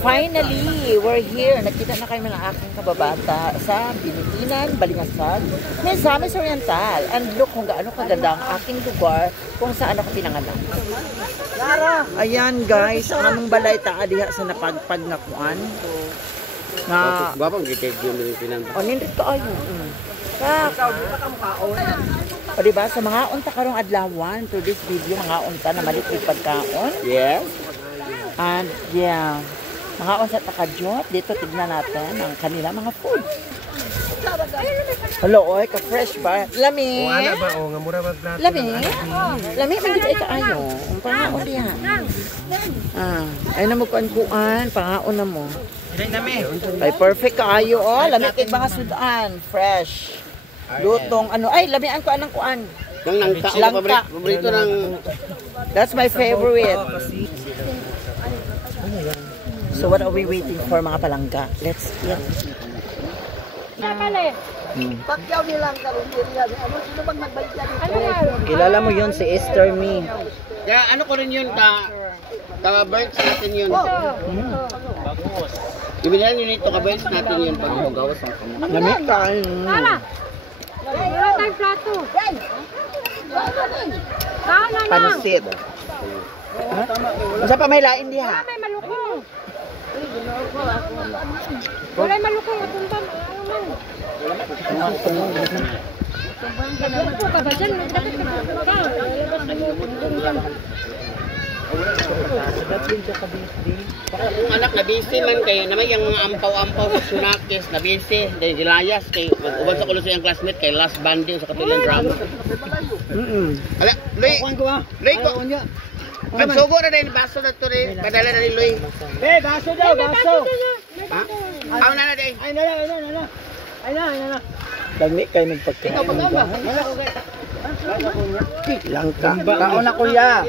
Finally, we're here. Nakita na kayo ng aking kababata sa Binitinan, Balingasag, Misamis Oriental. And look kung gaano kaganda ang aking lugar kung saan ako pinanganak. Ayan guys, anong balay taa diha sa napagpag na kuan. Na Bapang giteg yung Binitinan. O nindot ka ayo. O diba, sa mga unta karong adlawan to this video, mga unta na malikid pagkaon. Yes. And yeah, mga unsa takajot, dito tignan natin ang kanila mga food. Hello, oy, ka-fresh ba? Lami? O, ana ba? O, nga mura ba natin? Lami? Lami, mandito ay kaayo. Ang pangaon diha. Ay na mo kuan, pangaon na mo. Ay, perfect kaayo, oh. Lami kay mga sudan. Fresh. Lutong, ano. Ay, lamian ko anang kuan. Langka. Paborito ng... That's my favorite. So what are we waiting for mga palangga? Let's eat. Pagyaw nilang karundiriya. Ano, sino bang nagbalik yan? Kilala mo yun si Esther Me. Kaya ano ko rin yun, ka-birds natin yun. Ibilihan nyo nito, ka-birds natin yun pag magawas ang kamay. Lamig ka. Wala tayong plato. Panusit. Masa pa may lain diha? Wala may malukong. Wala malukong. Apuntan. Nagluto ka ba dyan? Dapat ka pa. Kung anak na busy man kayo, naman yung mga ampaw-ampaw sa sunakis, na busy, dahil gilayas, kay ubad sa kulo sa iyang classmate, kay last banding sa katulang drama. Ala, Luy, Luy ko. Pagsugo na rin, baso na ito rin, padala na rin Luy. Baso daw, baso. Ha? Aw na na rin. Ay na. Dami kayo nagpagkain. Ikaw pag-ama. Langka. Kaon na kuya.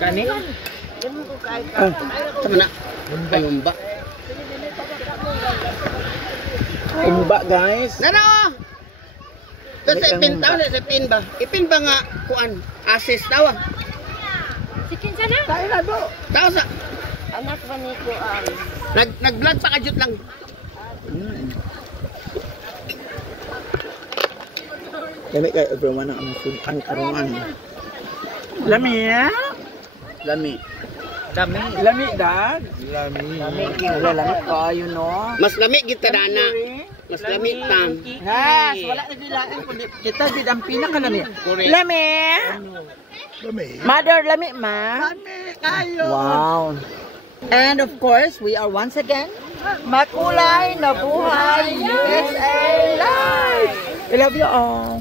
Kani? Sama na. Ay, umba. Umba guys. Nana o! Tapos ipin tao na sa ipin ba? Ipin ba nga kuan? Asis tawa? Sikin siya na. Tayo na do. Tao sa... Anak ba ni ko Nag-vlog sa kajut lang. Dami kayo everyone ang food ang karungan. Lami ya? Lami. Lami dad. Lami kilo lami kayo no. Mas lami kita dana. Mas lami tang. Yes, wala na dilaan kundi kita di ang pinakalami. Correct. Lami. Mother lami ma. Lami kayo. Wow. And of course, we are once again Makulay na Buhay USA Live. I love you all.